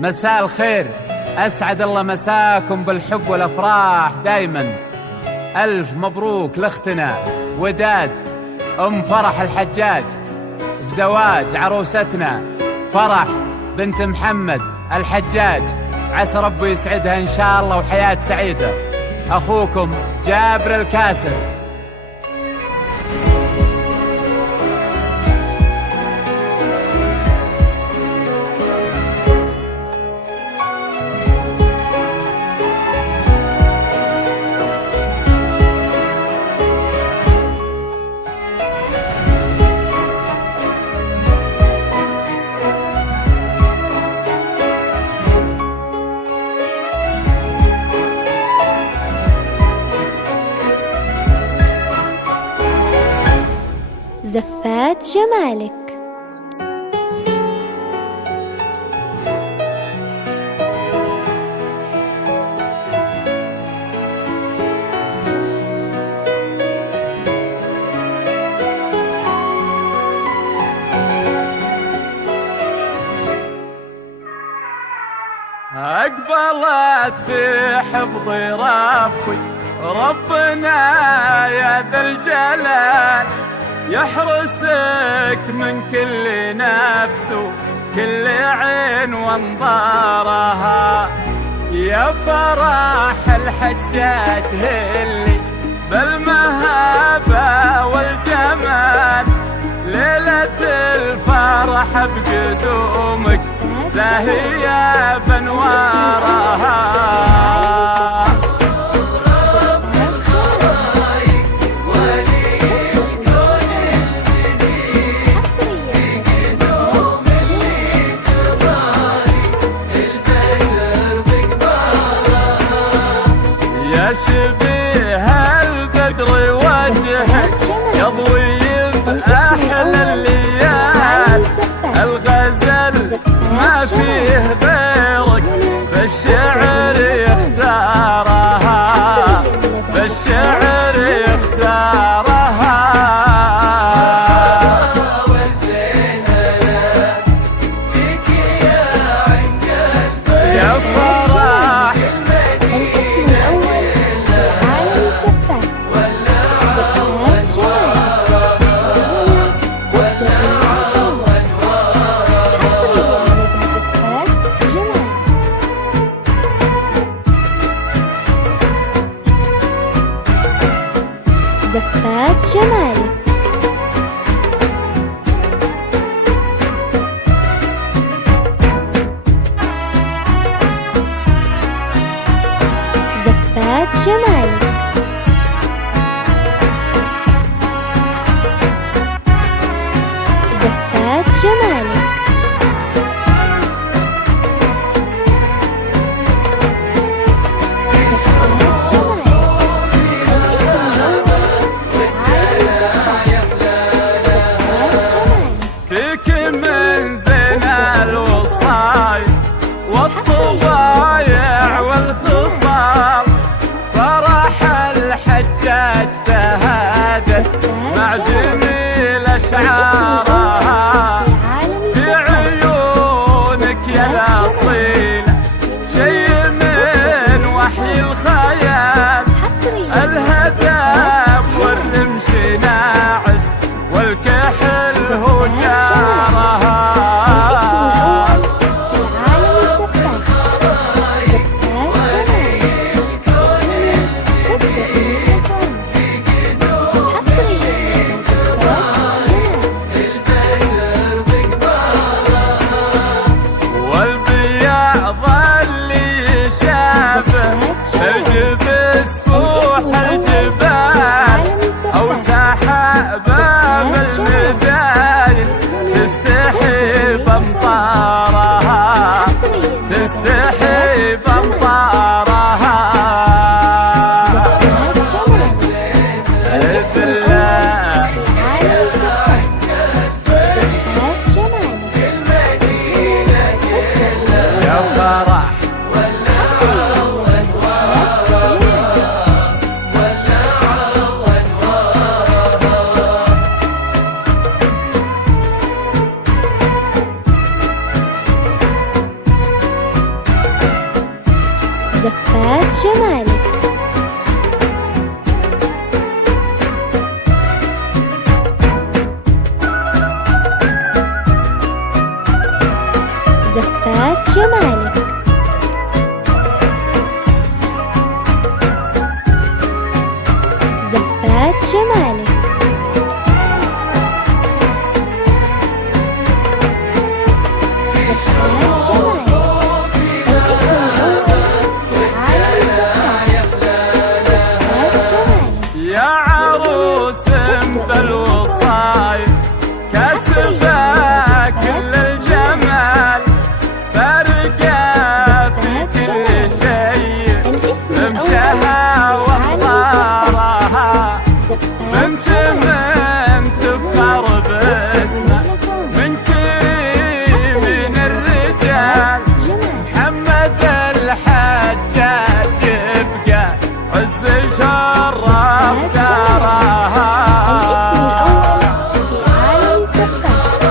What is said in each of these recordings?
مساء الخير، أسعد الله مساكم بالحب والأفراح دايما. ألف مبروك لأختنا وداد أم فرح الحجاج بزواج عروستنا فرح بنت محمد الحجاج، عسى ربي يسعدها إن شاء الله وحياة سعيدة. أخوكم جابر الكاسر. زفات جمالك. أقبلت في حفظ ربي ربنا يا ذا الجلال، يحرسك من كل نفس وكل عين وانظارها. يا فرح الحجاج اللي بالمهابة والجمال، ليلة الفرح بقدومك زاهية بانوارها. شبيه البدر وجهك يضوي بأحلى الليال، الغزل ما فيه غيرك بالشعر يختارها، بالشعر يختارها. زفات جمالك. زفات جمالك. زفات جمالك. والطبايع والخصال فرح الحجاج تهادت مع جميل أشعارها. في عيونك يا الأصيلة شي من وحي الخيال، الهدف والرمش ناعس والكحل هو جارها. الجبس فوح الجبال أو سحاب المداين، تستحي بامطارها، تستحي بامطارها. يا فرح زفات جمالك. زفات جمالك. زفات جمالك. زفات جمالك. الاسم الأول في عالم الزفات. زفات جمالك. يا عروس بالوسطاي كسبة كل الجمال، فارقة في كل شيء ممشاها وأخبارها، بنت من تفخر باسمه من كريم الرجال، محمد الحجاج يبقى عز شرف دارها. الاسم الأول في عالم الزفات.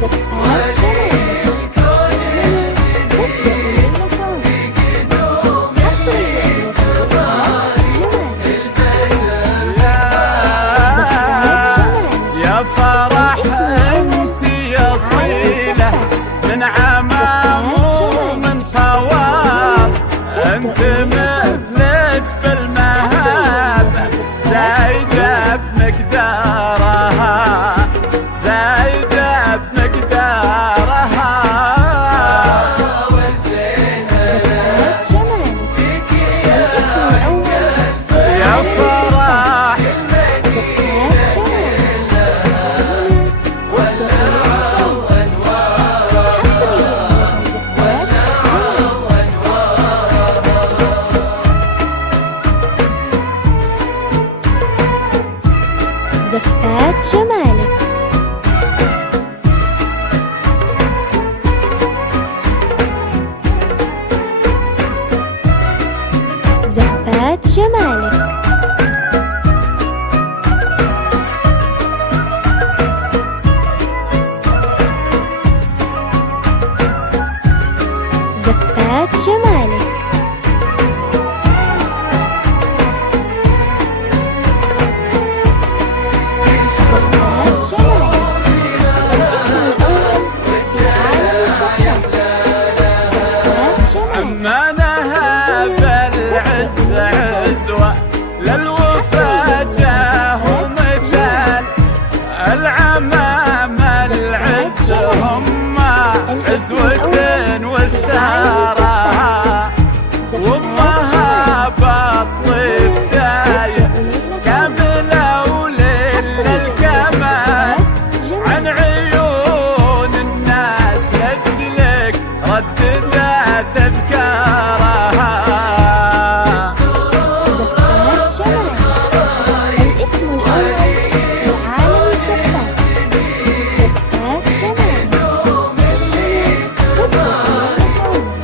زفات جمالك. تبدأ ليلة عمر حصريا لزفات جمالك. زفات جمالك. يا فرح انت يا صيلة من عمام ومن خوار، انت مثلك بالمهابة زايدة بمقدارها، زايدة بمقدارها. زفات جمالك. الاسم الأول في يا عالم فرح زفات جمالك. تبدأ ليلة عمر حصريا لزفات جمالك. زفات جمالك. زفات جمالك. زفات جمالك. زفات جمالك. الاسم الأول في عالم الزفات. زفات جمالك. أمانها بالعز عزوة للوفا جاه مثال، العمام العز هم عزوة واستارها، وامها بالطيب داية كاملة وليل الكمال، عن عيون الناس لجلك رددت أذكارها. زفات جمالك. الاسم الأول في عالم الزفات. زفات جمالك. تبدأ ليلة عمر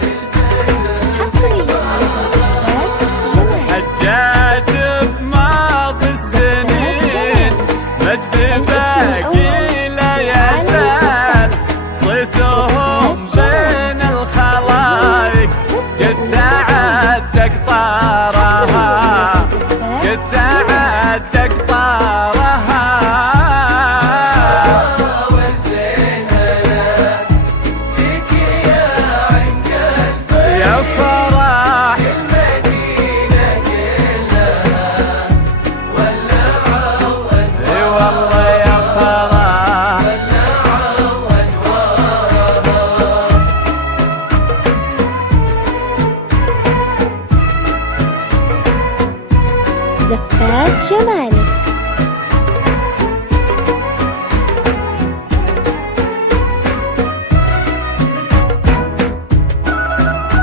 حصريا لزفات جمالك. حجاج بماضي السنين مجد باقي لا يزال، صيتهم بين الخلايق قد تعد أقطارها، قد تعد أقطارها. يا فرح اي والله يا فرح. زفات جمالك.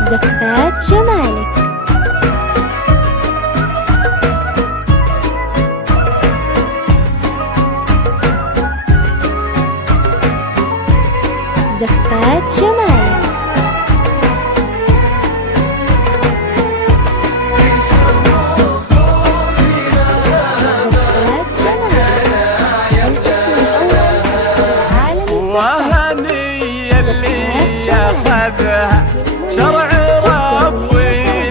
زفات جمالك. زفات جمالك. زفات جمالك. الاسم الأول في عالم الزفات. وهني اللي ياخذها شرع ربي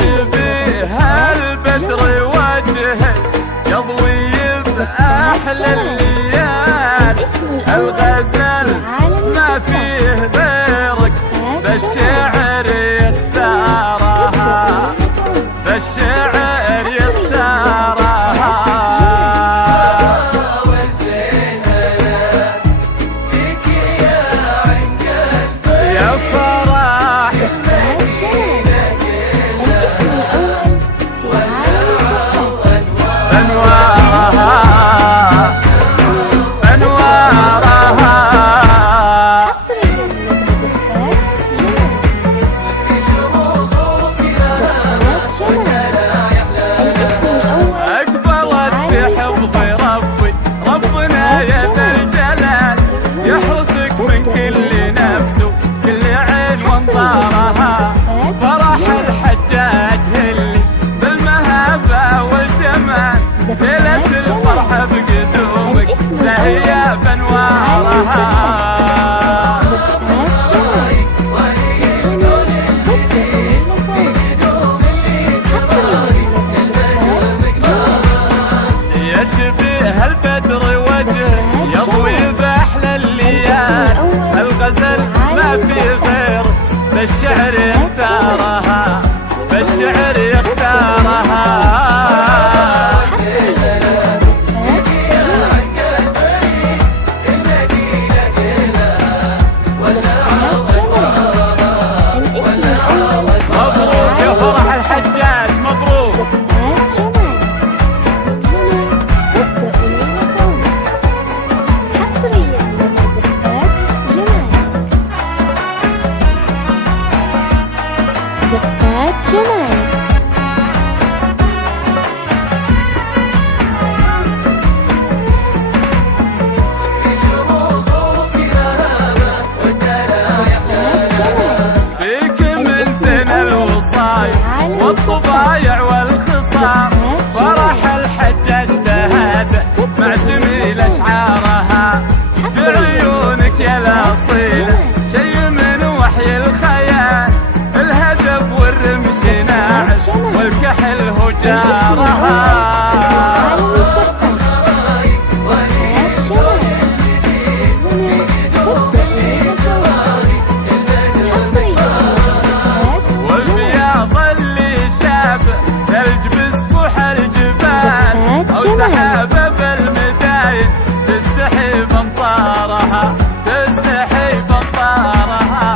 شبيه البدر وجهك يضوي بأحلى الليال الغزل ما فيه غيرك بالشعر يختارها بالشعر يختارها يا فرح يحرسك من كل نفس وكل عين وانظارها فرح الحجاج اللي بالمهابة والجمال ليلة الفرحة بقدومك زهية بانوارها يشبه البدر وجه يضوي بأحلى الليال الغزل ما في غير بالشعر يختارها بالشعر يختارها مبروك يا فرح الحجاج مبروك زفات جمالك فيك من سنة الوصايا والطبايع والخصام فرح الحجاج تهاب مع جميل أشعارها بعيونك يا الأصيلة شي من وحي الخيال الهدف والرمش ناعس والكحل هجارها والبياض اللي شاب ثلج بسفوح الجبال أو سحابة بالمداين تستحي بمطارها تستحي بمطارها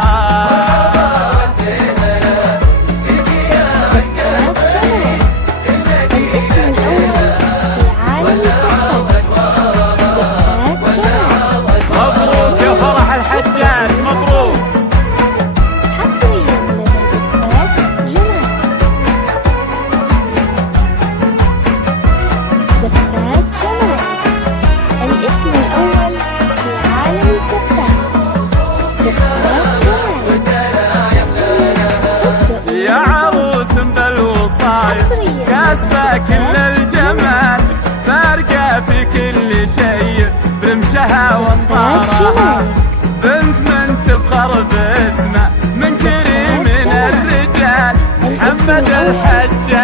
مبروك يا فرح الحجاج مبروك حصريا لدى زفات جمال زفات جمال الاسم الأول في عالم الزفات زفات جمال يا عروس بالوطايا كاسبة كل الجمال فارقة في كل شيء برمشها وانطارها بنت من تفخر باسمه من كريم من الرجال محمد الحجاج